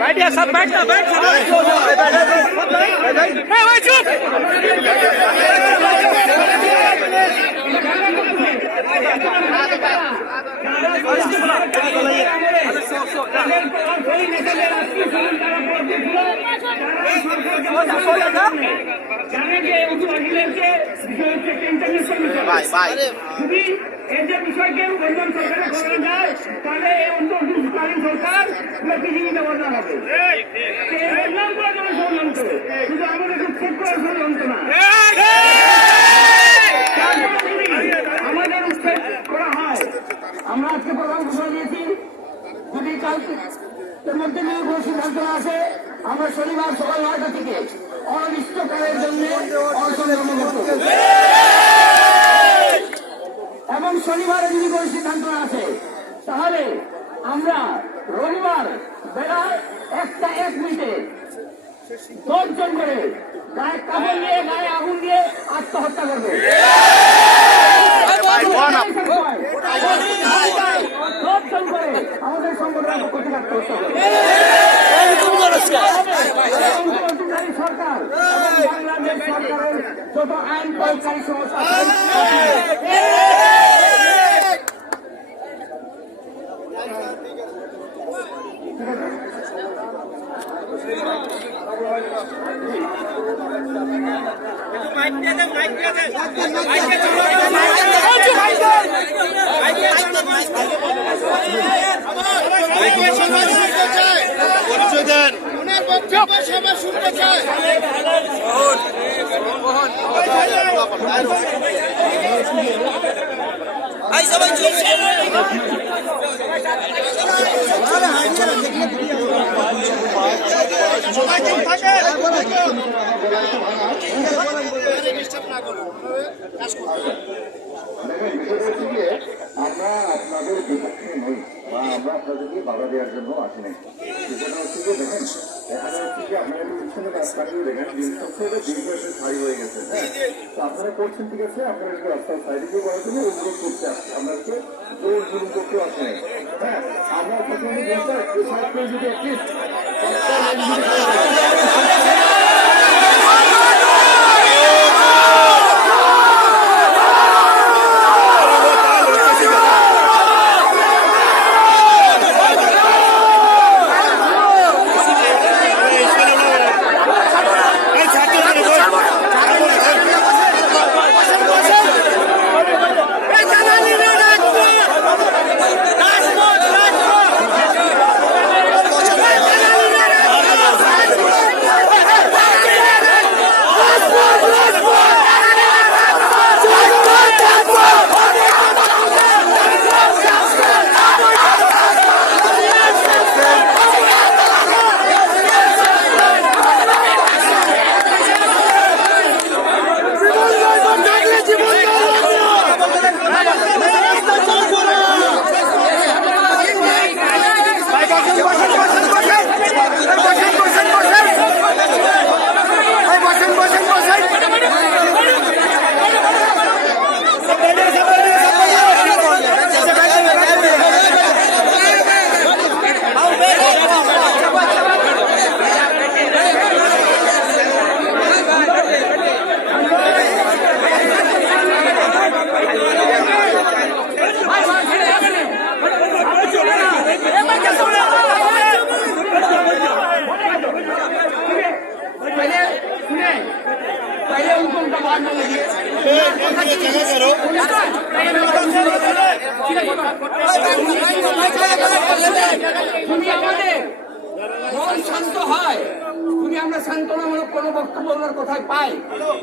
बैठिए सब बैठना बैठ चुप এদের বিষয়কে বন্ধন সরকারে করা যায় তাহলে এই অন্তর্বর্তীকালীন সরকার পৃথিবীতে বদলানো হবে। ষড়যন্ত্র শুধু আমাদের ছোট্ট ষড়যন্ত্র না, আমাদের উচ্ছেদ করা হয়। আমরা আজকে প্রধান ঘোষণা দিয়েছি, যদি কালকের মধ্যে যদি কোনো সিদ্ধান্ত না আসে আমরা শনিবার সকাল 9টা থেকে অনির্দিষ্টকালের জন্য অনশন করব এবং শনিবারে যদি কোনো সিদ্ধান্ত না আসে তাহলে আমরা রবিবার বেলা 1:01 10 জন করে গায়ে কাপড় নিয়ে গায়ে আগুন দিয়ে আত্মহত্যা করবে। 10 জন করে আমাদের সংগঠনের পক্ষ থেকে আত্মহত্যা করবে। সরকার বাংলাদেশ সরকারের যত আইন প্রয়োগকারী সংস্থা আমরা আপনাদের বিপক্ষে নই বা আমরা আপনাদেরকে বাধা দেওয়ার জন্য আসি নাই। সেটা হচ্ছে যে দেখেন এখানে হচ্ছে যে আপনারা পিছনে রাস্তাগুলো দেখেন জিনিসটা হচ্ছে দীর্ঘ সারি হয়ে গেছে। হ্যাঁ, তো আপনারা করছেন ঠিক আছে, আপনারা রাস্তার সাইডে গিয়ে করার জন্য অনুরোধ করতে আসছে, আপনাদেরকে জোর জুলুম করতে আসে নাই। হ্যাঁ, আমরা প্রথমে বলতে একটু সাইড করে যদি অ্যাটলিস্ট শান্ত হয়, যদি আমরা সান্ত্বনামূলক কোনো বক্তব্য ওনার কোথায় পাই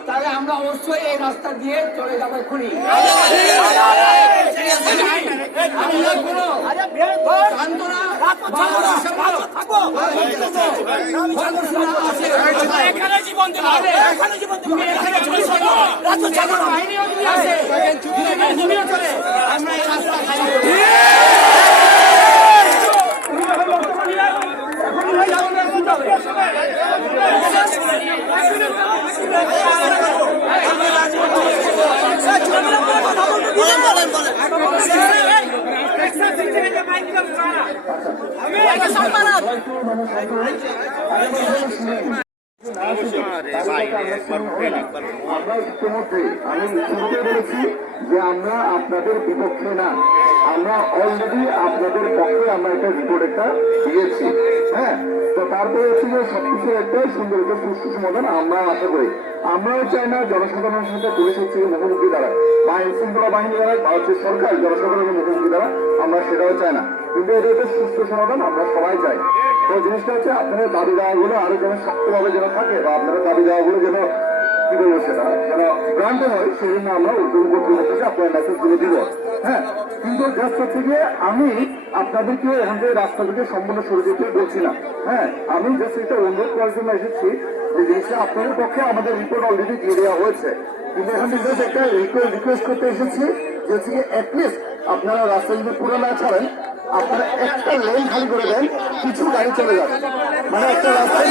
তাহলে আমরা অবশ্যই এই রাস্তা দিয়ে চলে যাবো এক্ষুনি। কোনো সান্ত্বনা আমরা এই রাস্তা খালি সবাইকে সম্মাননা আমরা ইতিমধ্যে আমি শুরুতে বলেছি যে আমরা আপনাদের বিপক্ষে না, আমরা অলরেডি আপনাদের পক্ষে আমরা একটা রিপোর্ট একটা দিয়েছি। হ্যাঁ, তো তারপরে হচ্ছে যে সবকিছু একটা সুন্দর একটা সুষ্ঠু সমাধান আমরা আশা করি। আমরাও চাই না জনসাধারণের সাথে পুলিশ হচ্ছে মুখোমুখি দ্বারা বা আইন শৃঙ্খলা বাহিনী দ্বারা বা হচ্ছে সরকার জনসাধারণের মুখোমুখি দ্বারা, আমরা সেটাও চাই না। কিন্তু এটা একটা সুস্থ সমাধান আমরা সবাই চাই। তো জিনিসটা হচ্ছে আপনাদের দাবি দেওয়াগুলো আরো যেন শক্তভাবে যেন থাকে বা আপনাদের দাবি দেওয়াগুলো যেন কি বলবো সেটা যেন গ্রান্ট হয়, সেই জন্য আমরা উদ্যোগ কর্তৃপক্ষকে আপনার মেসেজগুলো দিব। হ্যাঁ, কিন্তু জাস্ট হচ্ছে গিয়ে আমি আপনাদেরকে এখান থেকে রাস্তা থেকে সম্পূর্ণ সরে যেতে বলছি না। হ্যাঁ, আমি জাস্ট এটা অনুরোধ করার জন্য এসেছি যে জিনিসটা আপনাদের পক্ষে আমাদের রিপোর্ট অলরেডি দিয়ে দেওয়া হয়েছে, কিন্তু এখান থেকে জাস্ট একটা রিকোয়েস্ট করতে এসেছি যে হচ্ছে গিয়ে অ্যাটলিস্ট আপনারা রাস্তা যদি পুরো না ছাড়েন, আপনারা একটা লেন খালি করে দেন, কিছু গাড়ি চলে যাবে, মানে একটা রাস্তায়